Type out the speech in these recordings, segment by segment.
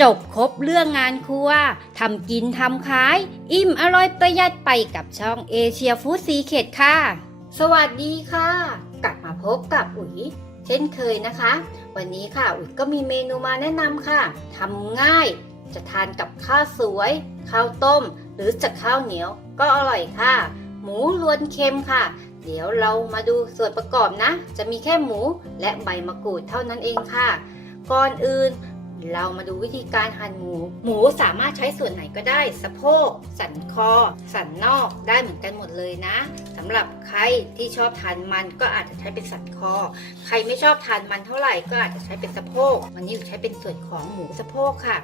จบครบเรื่องงานครัวทำกินทำขาย อิ่มอร่อยประหยัดไปกับช่องเอเชียฟู้ดซีเคดค่ะ สวัสดีค่ะ กลับมาพบกับอุ๋ยเช่นเคยนะคะ วันนี้ค่ะอุ๋ยก็มีเมนูมาแนะนำค่ะทำง่ายจะทานกับข้าวสวย ข้าวต้ม หรือจะข้าวเหนียวก็อร่อยค่ะ หมูรวนเค็มค่ะ เดี๋ยวเรามาดูส่วนประกอบนะ จะมีแค่หมูและใบมะกรูดเท่านั้นเองค่ะ ก่อนอื่น เรามาดูวิธีการหั่นหมู หมูสามารถใช้ส่วนไหนก็ได้ สะโพก สันคอ สันนอกได้เหมือนกันหมดเลยนะสำหรับใครที่ชอบทานมันก็อาจจะใช้เป็นสันคอ ใครไม่ชอบทานมันเท่าไหร่ก็อาจจะใช้เป็นสะโพกวันนี้อุ๋ยใช้เป็นส่วนของหมูสะโพกค่ะ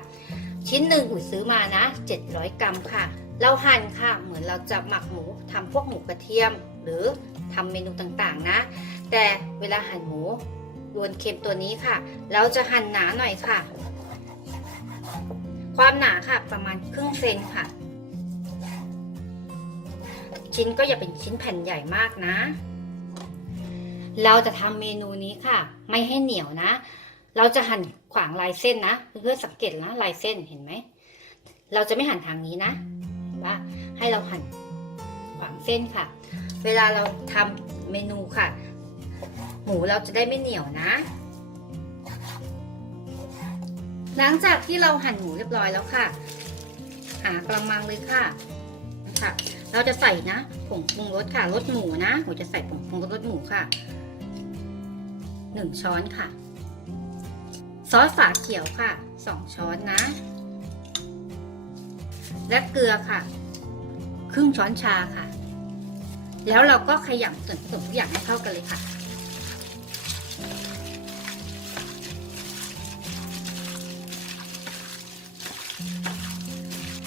ชิ้นหนึ่งอุ๋ยซื้อมานะ 700 กรัมค่ะ เราหั่นค่ะ เหมือนเราจะหมักหมูทำพวกหมูกระเทียม หรือทำเมนูต่างๆนะ แต่เวลาหั่นหมู รวนเค็มตัวนี้ค่ะเราจะหั่นหนาหน่อยค่ะ ความหนาค่ะประมาณครึ่งเซนค่ะ ชิ้นก็อย่าเป็นชิ้นแผ่นใหญ่มากนะ เราจะทำเมนูนี้ค่ะ ไม่ให้เหนียวนะ เราจะหั่นขวางลายเส้นนะ เพื่อสังเกตนะลายเส้นเห็นไหม เราจะไม่หั่นทางนี้นะว่าให้เราหั่นขวางเส้นค่ะ เวลาเราทำเมนูค่ะ หมูเราจะได้ไม่เหนียวนะ หลังจากที่เราหั่นหมูเรียบร้อยแล้วค่ะ หากระมังเลยค่ะค่ะ เราจะใส่นะผงปรุงรสค่ะรสหมูนะหนูจะใส่ผงปรุงรสรสหมูค่ะหนึ่งช้อนค่ะ ซอสฝาเขียวค่ะสองช้อนนะ และเกลือค่ะ ครึ่งช้อนชาค่ะ แล้วเราก็ขยำส่วนผสมทุกอย่างให้เข้ากันเลยค่ะ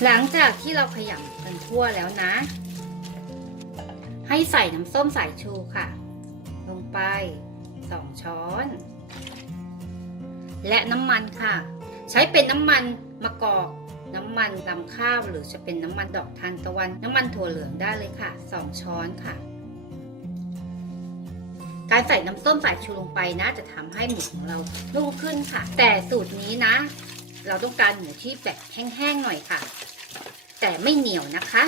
หลังจากที่เราขยำกันทั่วแล้วนะ ให้ใส่น้ำส้มสายชูค่ะ ลงไปสองช้อน และน้ำมันค่ะ ใช้เป็นน้ำมันมะกอกน้ำมันลำข้าวหรือจะเป็นน้ำมันดอกทานตะวัน น้ำมันถั่วเหลืองได้เลยค่ะสองช้อนค่ะ การใส่น้ำส้มสายชูลงไปนะ จะทำให้หมูของเรานุ่มขึ้นค่ะ แต่สูตรนี้นะ เราต้องการหมูที่แบบแห้งๆหน่อยค่ะ แต่ไม่เหนียวนะคะ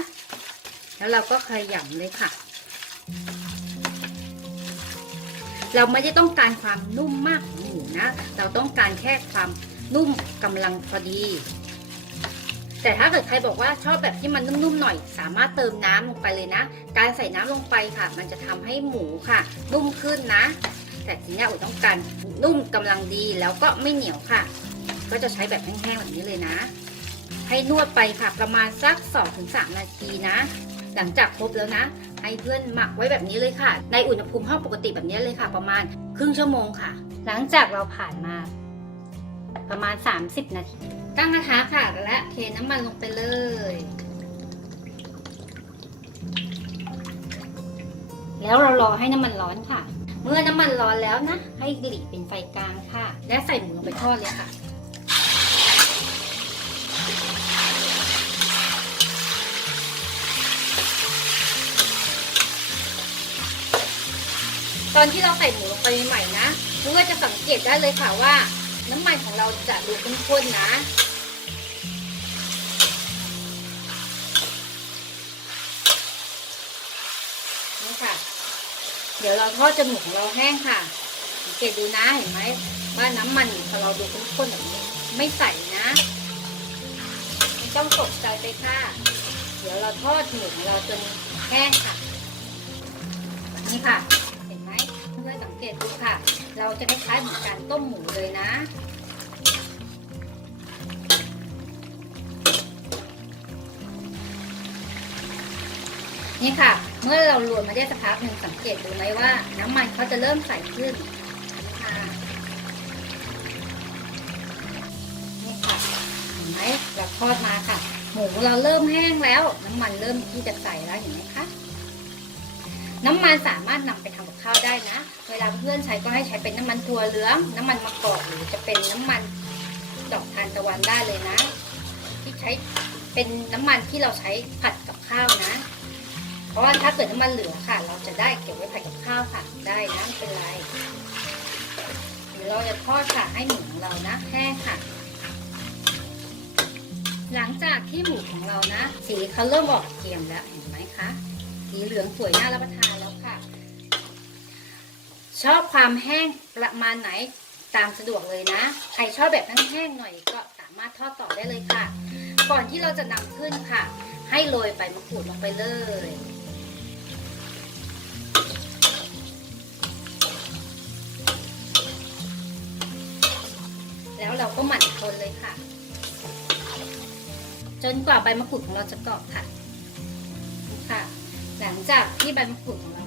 แล้วเราก็ขยำเลยค่ะ เราไม่ได้ต้องการความนุ่มมากของหมูนะ เราต้องการแค่ความนุ่มกำลังพอดี แต่ถ้าเกิดใครบอกว่าชอบแบบที่มันนุ่มๆหน่อย สามารถเติมน้ำลงไปเลยนะ การใส่น้ำลงไปค่ะ มันจะทำให้หมูค่ะ นุ่มขึ้นนะ แต่ทีนี้อุต้องการนุ่มกำลังดีแล้วก็ไม่เหนียวค่ะ ก็จะใช้แบบแห้งๆแบบนี้เลยนะ ให้นวดไปค่ะประมาณสัก 2-3 นาทีนะ หลังจากครบแล้วนะ ให้เพื่อนหมักไว้แบบนี้เลยค่ะ ในอุณหภูมิห้องปกติแบบนี้เลยค่ะ ประมาณครึ่งชั่วโมงค่ะ หลังจากเราผ่านมา ประมาณ 30 นาที ตั้งกระทะค่ะและเทน้ำมันลงไปเลยแล้วเรารอให้น้ำมันร้อนค่ะ เมื่อน้ำมันร้อนแล้วนะ ให้กลีเป็นไฟกลางค่ะ และใส่หมูลงไปทอดเลยค่ะ อนที่เราใส่หมูลงไปใหม่นะเพื่อจะสังเกตได้เลยค่ะว่า น้ำมันของเราจะดูข้นๆนะนี่ค่ะ เดี๋ยวเราทอดจนหมูของเราแห้งค่ะสังเกตดูนะเห็นไหมว่าน้ำมันของเราดูข้นๆแบบนี้ ไม่ใส่นะไม่ต้องตกใจไปค่ะ เดี๋ยวเราทอดหมูของเราจนแห้งค่ะนี่ค่ะ พื่อนๆสังเกตดูค่ะ เราจะคล้ายๆเหมือนการต้มหมูเลยนะนี่ค่ะ เมื่อเรารวนมาได้สักพักหนึ่งสังเกตดูไหมว่า น้ำมันเขาจะเริ่มใสขึ้นนี่ค่ะนี่ค่ะเห็นไหมเราทอดมาค่ะ หมูเราเริ่มแห้งแล้ว น้ำมันเริ่มที่จะใสแล้วเห็นไหมคะ น้ำมันสามารถนำไปทำกับข้าวได้นะ เวลาเพื่อนใช้ก็ให้ใช้เป็นน้ำมันถั่วเหลือง น้ำมันมะกอกหรือจะเป็นน้ำมันดอกทานตะวันได้เลยนะ ที่ใช้เป็นน้ำมันที่เราใช้ผัดกับข้าวนะ เพราะว่าถ้าเกิดน้ำมันเหลือค่ะ เราจะได้เก็บไว้ผัดกับข้าวค่ะได้นะไม่เป็นไรเดี๋ยวเราจะทอดค่ะให้หมูของเรานะแห้งค่ะ หลังจากที่หมูของเรานะ สีเขาเริ่มออกเกรียมแล้วเห็นไหมคะ สีเหลืองสวยน่ารับประทานแล้วค่ะ ชอบความแห้งประมาณไหนตามสะดวกเลยนะ ใครชอบแบบแห้งๆหน่อยก็สามารถทอดต่อได้เลยค่ะ ก่อนที่เราจะนำขึ้นค่ะ ให้โรยใบมะกรูดลงไปเลยแล้วเราก็หมั่นคนเลยค่ะ จนกว่าใบมะกรูดของเราจะกรอบค่ะ ค่ะ หลังจากที่ใบมะกรูดของเรา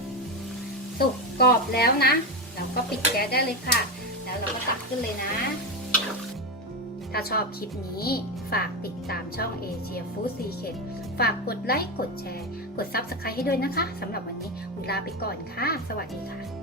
สุกกรอบแล้วนะ เราก็ปิดแก๊สได้เลยค่ะ แล้วเราก็ตักขึ้นเลยนะ ถ้าชอบคลิปนี้ฝากติดตามช่องเอเชียฟู้ดซีเคดฝากกดไลค์ กดแชร์ กด Subscribe ให้ด้วยนะคะสำหรับวันนี้เวลาไปก่อนค่ะ สวัสดีค่ะ